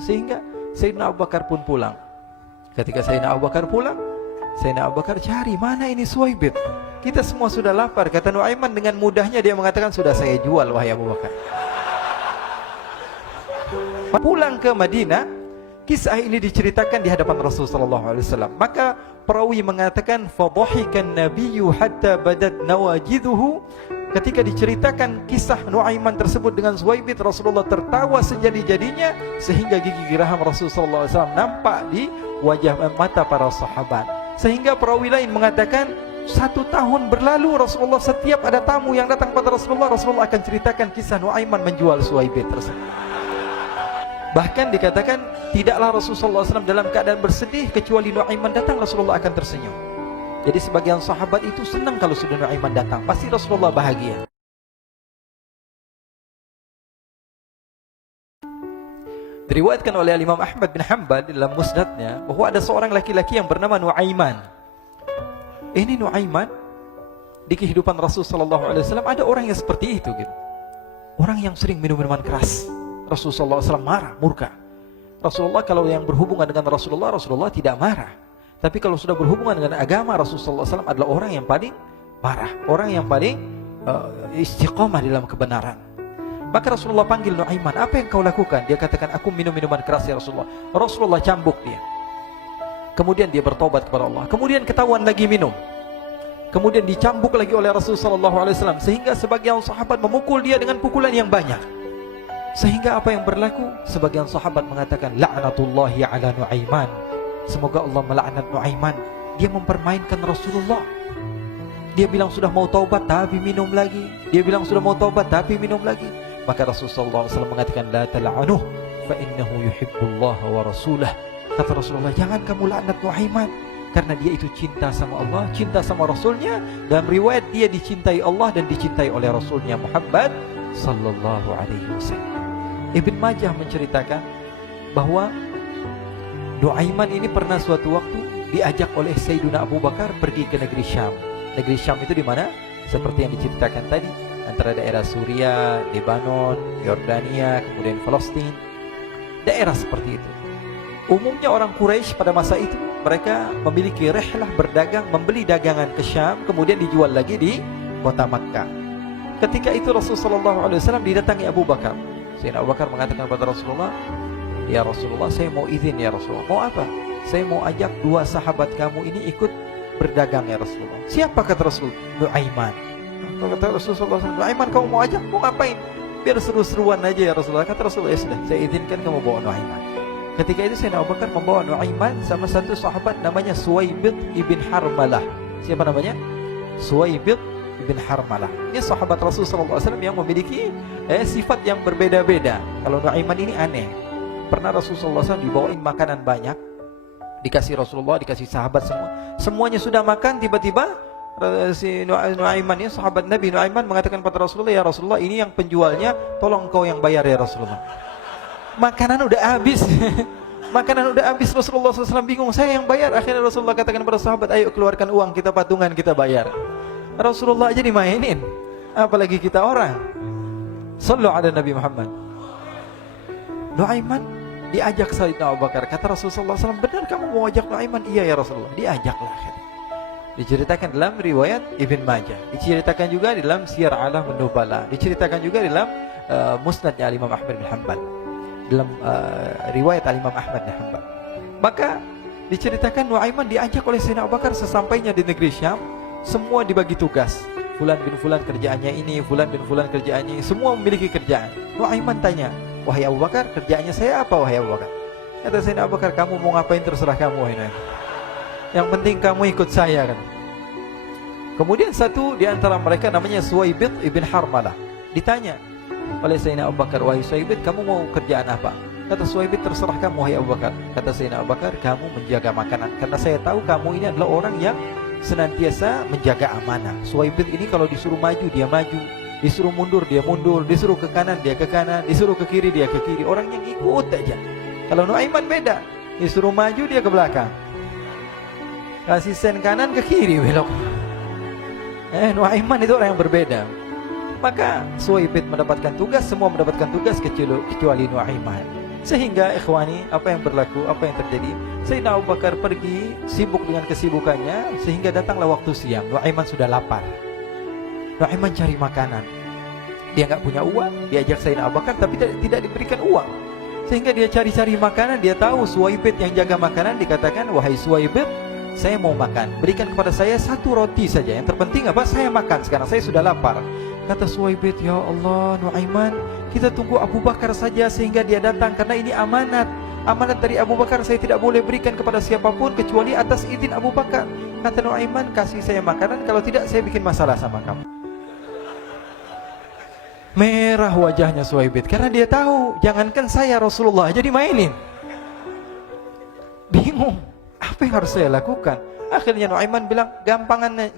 Sehingga Sayyidina Abu Bakar pun pulang. Ketika Sayyidina Abu Bakar pulang, Sayyidina Abu Bakar cari, mana ini Suwaibit? Kita semua sudah lapar. Kata Nuaiman dengan mudahnya dia mengatakan, sudah saya jual wahai Abu Bakar. Pulang ke Madinah, kisah ini diceritakan di hadapan Rasulullah SAW. Maka perawi mengatakan, fadhahikan nabiyyu hatta badat nawajiduhu. Ketika diceritakan kisah Nuaiman tersebut dengan Suwaibit, Rasulullah tertawa sejadi-jadinya sehingga gigi geraham Rasulullah SAW nampak di wajah mata para sahabat. Sehingga perawi lain mengatakan 1 tahun berlalu Rasulullah setiap ada tamu yang datang pada Rasulullah, Rasulullah akan ceritakan kisah Nuaiman menjual Suwaibit tersebut. Bahkan dikatakan tidaklah Rasulullah SAW dalam keadaan bersedih kecuali Nuaiman datang Rasulullah akan tersenyum. Jadi sebagian sahabat itu senang kalau sudah Nuaiman datang, pasti Rasulullah bahagia. Diriwayatkan oleh Imam Ahmad bin Hanbal dalam musnadnya bahwa ada seorang laki-laki yang bernama Nuaiman. Ini Nuaiman di kehidupan Rasulullah SAW ada orang yang seperti itu gitu. Orang yang sering minum minuman keras. Rasulullah SAW marah, murka. Rasulullah kalau yang berhubungan dengan Rasulullah tidak marah. Tapi kalau sudah berhubungan dengan agama, Rasulullah SAW adalah orang yang paling marah, orang yang paling istiqomah dalam kebenaran. Maka Rasulullah panggil Nuaiman, apa yang kau lakukan? Dia katakan, aku minum minuman keras ya Rasulullah. Rasulullah cambuk dia. Kemudian dia bertobat kepada Allah. Kemudian ketahuan lagi minum. Kemudian dicambuk lagi oleh Rasulullah SAW. Sehingga sebagian sahabat memukul dia dengan pukulan yang banyak. Sehingga apa yang berlaku? Sebagian sahabat mengatakan, la'natullahi ala Nuaiman. Semoga Allah melaknat Nuaiman. Dia mempermainkan Rasulullah. Dia bilang sudah mau taubat tapi minum lagi. Dia bilang sudah mau taubat tapi minum lagi. Maka Rasulullah SAW mengatakan, la tal'anuh fa innahu yuhibbullah wa rasulah. Kata Rasulullah, jangan kamu laknat Nuaiman, karena dia itu cinta sama Allah, cinta sama Rasulnya. Dalam riwayat dia dicintai Allah dan dicintai oleh Rasulnya Muhammad sallallahu alaihi wasallam. Ibn Majah menceritakan bahwa Nuaiman ini pernah suatu waktu diajak oleh Sayyidina Abu Bakar pergi ke negeri Syam. Negeri Syam itu di mana? Seperti yang diceritakan tadi, antara daerah Suriah, Lebanon, Yordania, kemudian Palestina. Daerah seperti itu. Umumnya orang Quraisy pada masa itu mereka memiliki rihlah berdagang, membeli dagangan ke Syam, kemudian dijual lagi di kota Makkah. Ketika itu Rasulullah SAW didatangi Abu Bakar. Sayyidina Abu Bakar mengatakan kepada Rasulullah, ya Rasulullah, saya mau izin ya Rasulullah. Mau apa? Saya mau ajak 2 sahabat kamu ini ikut berdagang ya Rasulullah. Siapa kata Rasulullah? Nuaiman. Kata Rasulullah, Nuaiman kamu mau ajak? Mau ngapain? Biar seru-seruan aja ya Rasulullah. Kata Rasulullah, ya sudah, saya izinkan kamu bawa Nuaiman. Ketika itu Sayyidina Abu Bakar membawa Nuaiman sama satu sahabat namanya Suwaibit ibn Harmalah. Siapa namanya? Suwaibit ibn Harmalah. Ini sahabat Rasulullah SAW yang memiliki sifat yang berbeda-beda. Kalau Nuaiman ini aneh. Pernah Rasulullah SAW dibawain makanan banyak, dikasih Rasulullah, dikasih sahabat semua. Semuanya sudah makan, tiba-tiba si Nuaiman ini, sahabat Nabi Nuaiman mengatakan kepada Rasulullah, ya Rasulullah, ini yang penjualnya, tolong kau yang bayar ya Rasulullah. Makanan udah habis. Makanan udah habis, Rasulullah SAW bingung, saya yang bayar. Akhirnya Rasulullah katakan kepada sahabat, ayo keluarkan uang, kita patungan, kita bayar. Rasulullah aja dimainin, apalagi kita orang. Sallu ala Nabi Muhammad. Nuaiman diajak Sayyidina Abu Bakar. Kata Rasulullah SAW, benar kamu mau ajak Nuaiman? Iya ya Rasulullah. Diajaklah. Diceritakan dalam riwayat Ibn Majah, diceritakan juga dalam Siyar A'lam An-Nubala, diceritakan juga dalam musnadnya Imam Ahmad bin Hanbal, dalam riwayat Imam Ahmad bin Hanbal. Maka diceritakan Nuaiman diajak oleh Sayyidina Abu Bakar. Sesampainya di negeri Syam, semua dibagi tugas. Fulan bin Fulan kerjaannya ini, Fulan bin Fulan kerjaannya ini, semua memiliki kerjaan. Nuaiman tanya, wahai Abu Bakar, kerjaannya saya apa wahai Abu Bakar? Kata Sayyidina Abu Bakar, kamu mau ngapain terserah kamu wahai Nuaiman. Yang penting kamu ikut saya kan. Kemudian satu di antara mereka namanya Suwaibit ibn Harmalah. Ditanya oleh Sayyidina Abu Bakar, wahai Suwaibit, kamu mau kerjaan apa? Kata Suwaibit, terserah kamu wahai Abu Bakar. Kata Sayyidina Abu Bakar, kamu menjaga makanan, karena saya tahu kamu ini adalah orang yang senantiasa menjaga amanah. Suwaibit ini kalau disuruh maju dia maju, disuruh mundur dia mundur, disuruh ke kanan dia ke kanan, disuruh ke kiri dia ke kiri. Orang yang ikut aja. Kalau Nuaiman beda, disuruh maju dia ke belakang, kasih sen kanan ke kiri belok. Nuaiman itu orang yang berbeda. Maka Suwaibit mendapatkan tugas, semua mendapatkan tugas kecuali Nuaiman. Sehingga ikhwani, apa yang berlaku, apa yang terjadi, Sayyidina Abu Bakar pergi sibuk dengan kesibukannya, sehingga datanglah waktu siang. Nuaiman sudah lapar. Nuaiman cari makanan. Dia nggak punya uang, diajak Sayyidina Abu Bakar tapi tidak diberikan uang. Sehingga dia cari-cari makanan. Dia tahu Suwaibit yang jaga makanan, dikatakan, wahai Suwaibit, saya mau makan, berikan kepada saya 1 roti saja. Yang terpenting apa? Saya makan sekarang, saya sudah lapar. Kata Suwaibit, ya Allah Nuaiman, kita tunggu Abu Bakar saja sehingga dia datang, karena ini amanat. Amanat dari Abu Bakar, saya tidak boleh berikan kepada siapapun kecuali atas izin Abu Bakar. Kata Nuaiman, kasih saya makanan, kalau tidak saya bikin masalah sama kamu. Merah wajahnya Suwaibit, karena dia tahu, jangankan saya, Rasulullah jadi mainin. Bingung, apa yang harus saya lakukan? Akhirnya Nuaiman bilang, gampangannya